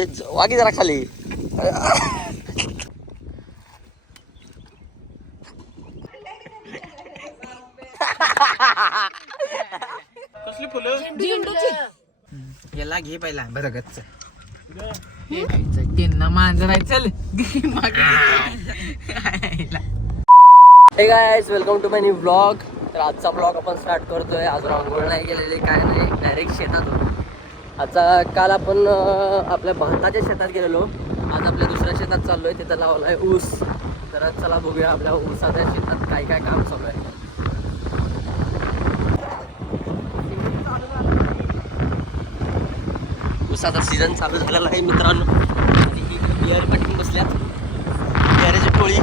अरे वागी जरा खाली. कसली फुलं? याला घे पहिला बरं गच्च त्यांना मांजर आहे. चल hey guys, welcome to my new blog. तर आजचा ब्लॉग आपण स्टार्ट करतोय. अजून आंघोळ नाही गेलेले, काय नाही, डायरेक्ट शेतातून. आजचा काल आपण आपल्या भाताच्या शेतात गेलेलो. आज आपल्या दुसऱ्या शेतात चाललोय, तिथं लावलाय ऊस. तर चला बघूया आपल्या ऊसाच्या शेतात काय काय काम चालू आहे. ऊसाचा सीझन चालू झालेला आहे मित्रांनो. आणि ही बियार पाठवून बसल्यात, बियाराची टोळी.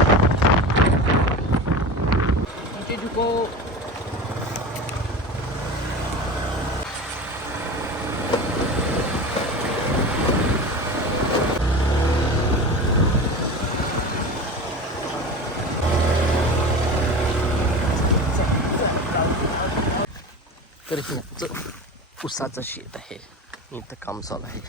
तर ऊसाचं शेत आहे, इथं काम चालू आहे.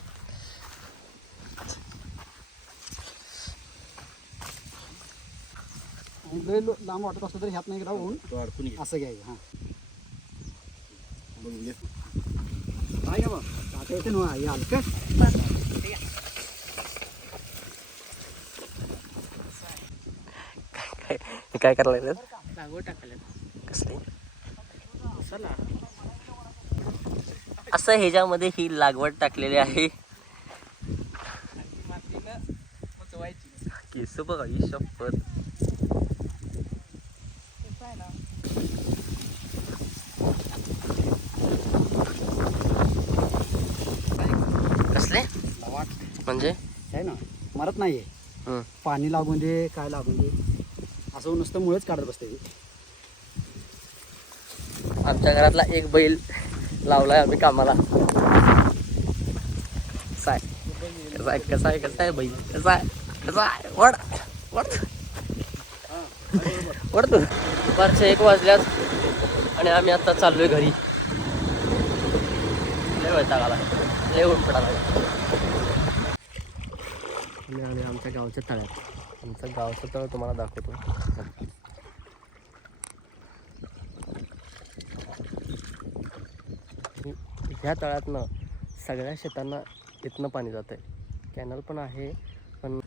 लांब वाटत असतो तर ह्यात नाही राहून असं घ्यायचं. हां काय का बघ येते ना याल का काय करायला लागलं? लागवड टाकायला कसले चला असं ह्याच्यामध्ये ही लागवड टाकलेली आहे. केस बघा ही शपथ. कसले म्हणजे आहे ना मरत नाहीये. पाणी लागून दे काय लागून दे असं नुसतं मुळेच काढत बसते. आमच्या घरातला एक बैल लावलाय आम्ही कामाला. कसा आहे बैल? कसा आहे वड वड वड तू. दुपारचे 1 वाजल्यात आणि आम्ही आता चाललोय घरी. लय वैताग आला, लय ऊन पडायला. आणि आमच्या गावच्या तळ्यात. आमचं गावचं तळ तुम्हाला दाखवतो. ह्या तळ्यातनं सगळ्या शेतांना इथनं पाणी जातं आहे. कॅनल पण आहे, पण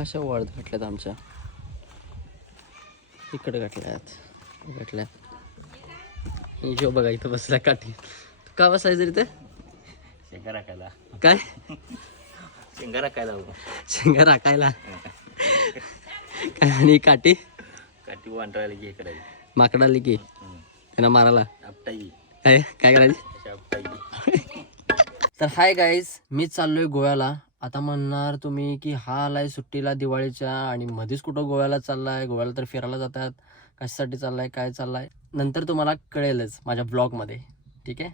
अशा वाळत घातल्यात आमच्या इकडे घातल्या. जो बघा इथं बसला काठी. तू का बसायचं इथे? शेंगा राखायला. काय शेंगा राखायला शेंगा राखायला काय? आणि काठी वांडरायला घे करायची. माकडा आली की त्यांना मारायला आपटाई. काय करायची? तर हाय गाईज, मी चाललोय गोव्याला. आता म्हणणार तुम्ही की हा आलाय सुट्टीला दिवाळीच्या आणि मध्येच कुठं गोव्याला चाललाय? गोव्याला तर फिरायला जातात, कशासाठी चाललाय, काय चाललाय, नंतर तुम्हाला कळेलच माझ्या ब्लॉगमध्ये. ठीक आहे.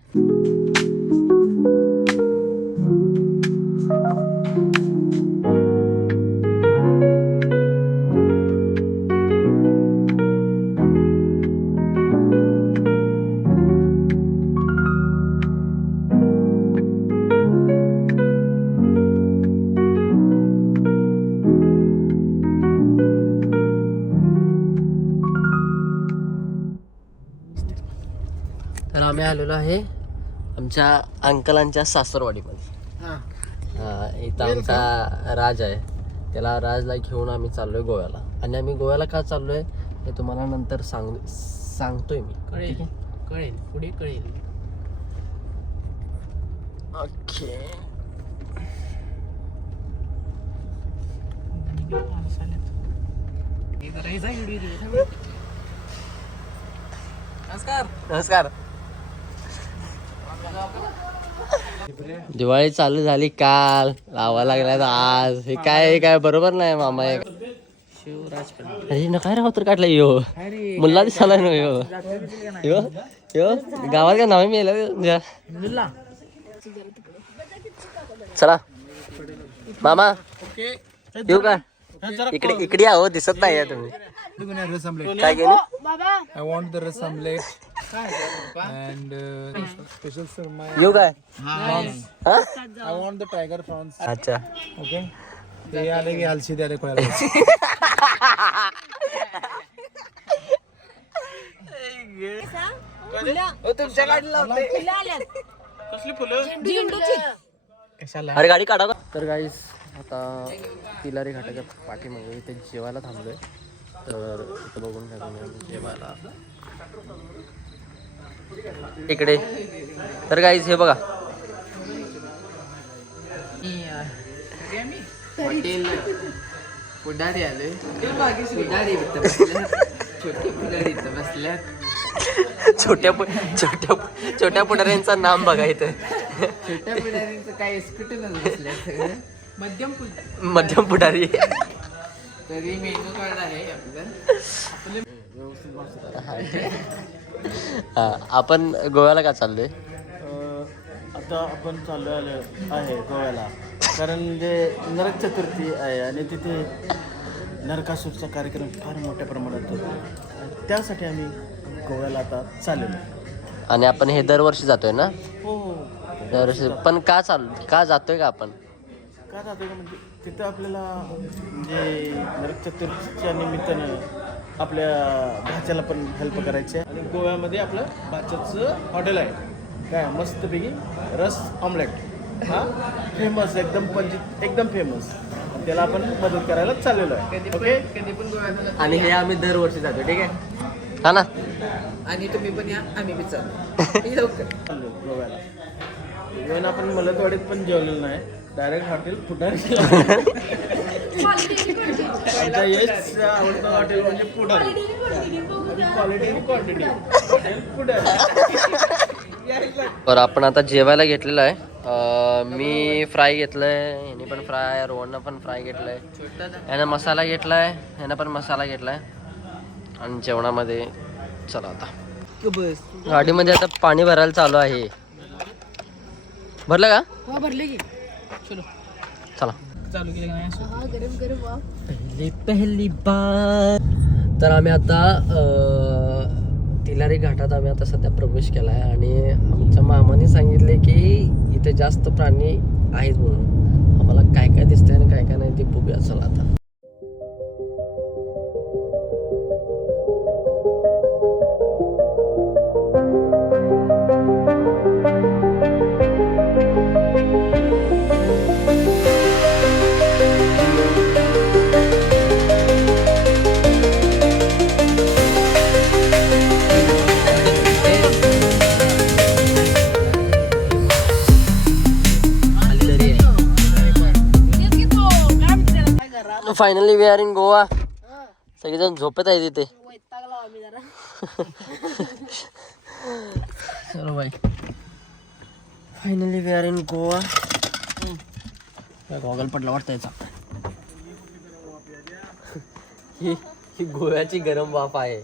तर आम्ही आलेलो आहे आमच्या अंकलांच्या सासरवाडीमध्ये. इथं आमचा राज आहे, त्याला राजला घेऊन आम्ही चाललोय गोव्याला. आणि आम्ही गोव्याला का चाललोय हे तुम्हाला नंतर सांगतोय मी. कळेल पुढे कळेल. ओके. नमस्कार. दिवाळी चालू झाली काल, लावा लागल्यात आज. हे काय बरोबर नाही मामा. शिवराज अरे न काय राहू तर काढला यो मुल्ला दिसाला ना यो यो यो गावात काय नाव मिळालं. चला मामा येऊ का? इकडे या हो, दिसत नाही तुम्ही. रस आमलेट. काय घेणे I want the रस omelette and special for my. येऊ काय हा? I want the tiger prawns. अच्छा Okay. ते आले की हलशी द्यायला कोणाला. तुमच्या गाडीला कसली फुलं कशाला? अरे गाडी काढा का. तर गाईस आता तिलारी घाटाच्या पाठीमागे इथे जेवायला थांबलोय. तर इथं बघून घ्या तुम्ही आम्ही जेवायला इकडे. तर गाईस हे बघा हॉटेल पुढारी आले. पुढारी इथं बसल्यात. छोटी पुढारी इथं बसल्यात. छोट्या पुढाऱ्यांचं नाम बघा इथं. छोट्या पुढारीचं काय स्कुटूनच बसल्यात सगळं. मध्यम पुढारी. तरी मेनू कार्ड आहे आपलं. हा, आपण गोव्याला का चाललोय. आता आपण चालू आहे गोव्याला, कारण जे नरक चतुर्थी आहे आणि तिथे नरकासूरचा कार्यक्रम फार मोठ्या प्रमाणात होतो. त्यासाठी आम्ही गोव्याला आता चाललेलो. आणि आपण हे दरवर्षी जातोय ना. हो हो. दरवर्षी पण का जातोय का आपण. का जातो का म्हणजे तिथं आपल्याला म्हणजे नरक चतुर्थीच्या निमित्तानं आपल्या भाच्याला पण हेल्प करायची आहे. आणि गोव्यामध्ये आपलं भाच्याचं हॉटेल आहे काय मस्तपैकी रस ऑमलेट. हा फेमस एकदम फेमस. त्याला आपण मदत करायला चाललेलो आहे. ओके. कधी पण गोव्याला. आणि हे आम्ही दरवर्षी जातो ठीक आहे. हा ना. आणि तुम्ही पण या, आम्ही बी चालू लवकर. चाललो गोव्याला. इव्हन आपण मलतवाडीत पण जेवलेलं नाही. डायरेक्ट हॉटेल पुढारी. आमचा यश आवडतं हॉटेल म्हणजे पुढारी. क्वालिटी आणि क्वांटिटी हॉटेल पुढारी. तर आपण आता जेवायला घेतलेलं आहे. मी फ्राय घेतलंय, ह्याने पण फ्राय, रोहननं पण फ्राय घेतलंय, ह्यानं मसाला घेतलाय, ह्यानं पण मसाला घेतलाय. आणि जेवणामध्ये चला आता गाडीमध्ये आता पाणी भरायला चालू आहे. भरलं का. भरले की चला चालू केलं का पहिली बार. तर आम्ही आता तिलारी घाटात आम्ही आता सध्या प्रवेश केला आहे. आणि आमच्या मामाने सांगितले की इथे जास्त प्राणी आहेत म्हणून. आम्हाला काय काय दिसतंय आणि काय काय नाही ते बघूया. चला आता. Finally we are in Goa. सगळेजण झोपत आहे तिथे. चलो bye. Finally we are in Goa. Goggle पडला वाटतं याचा. ही गोव्याची गरम वाफ आहे.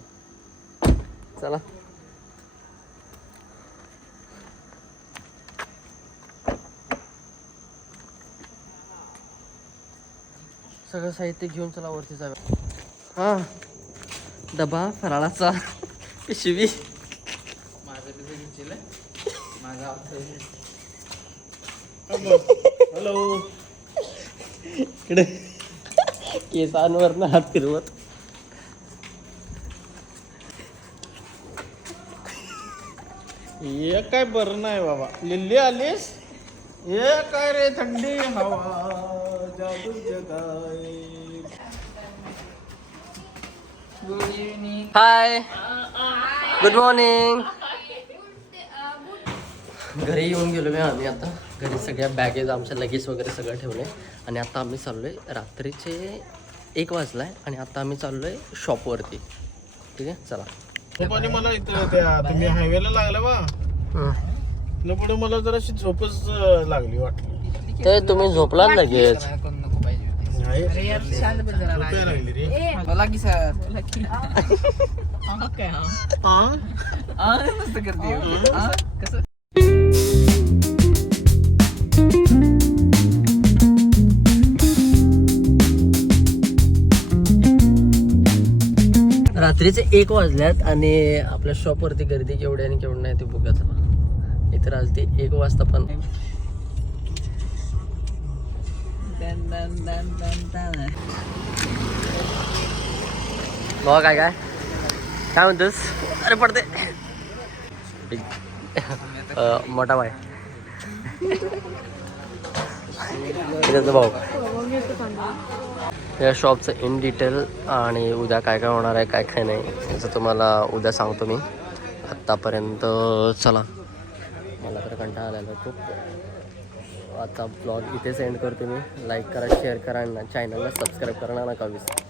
चला सगळं साहित्य घेऊन चला वरती जाऊया. हा डबा फराळाचा पिशवी. माझं कसं घेतलेलं माझा हॅलो. इकडे केसांवरनं हात फिरवत. हे काय बरं नाही बाबा. लिल्ली आलीस. हे काय रे थंडी हवा जादू जगाय. Good evening. Hi good morning. घरी येऊन गेलो मी आम्ही आता. घरी सगळ्या बॅगेज आमच्या लगेज वगैरे सगळं ठेवले. आणि आता आम्ही चाललोय रात्रीचे 1 वाजलाय. आणि आता आम्ही चाललोय शॉपवरती. ठीक आहे चला. आणि मला इथं त्या तुम्ही हायवेला लागला बा न पुढे मला जराशी झोपच लागली वाटली. ते तुम्ही झोपला लगेच. कोण नको पाहिजे होती. नाही अरे यार शांत बस जरा. झोप यायला लागली रे. बोला की सर. बोला की काय मस्त करते. कसं रात्रीचे 1 वाजल्यात आणि आपल्या शॉपवरती गर्दी केवढी आणि केवढी नाही ते बघूया चला. इथे रात्री 1 वाजता पण बघा काय काय काय म्हणतोस. अरे पडते मोठा बाय त्याचा भाऊ. या शॉपचं इन डिटेल आणि उद्या काय काय होणार आहे काय काय नाही याचं तुम्हाला उद्या सांगतो मी. आत्तापर्यंत चला मला तर कंटाळा आलेला खूप. आजचा ब्लॉग इथे सेंड करतो मी. लाईक करा शेअर करा आणि चॅनलला सबस्क्राईब करा नका विसरू.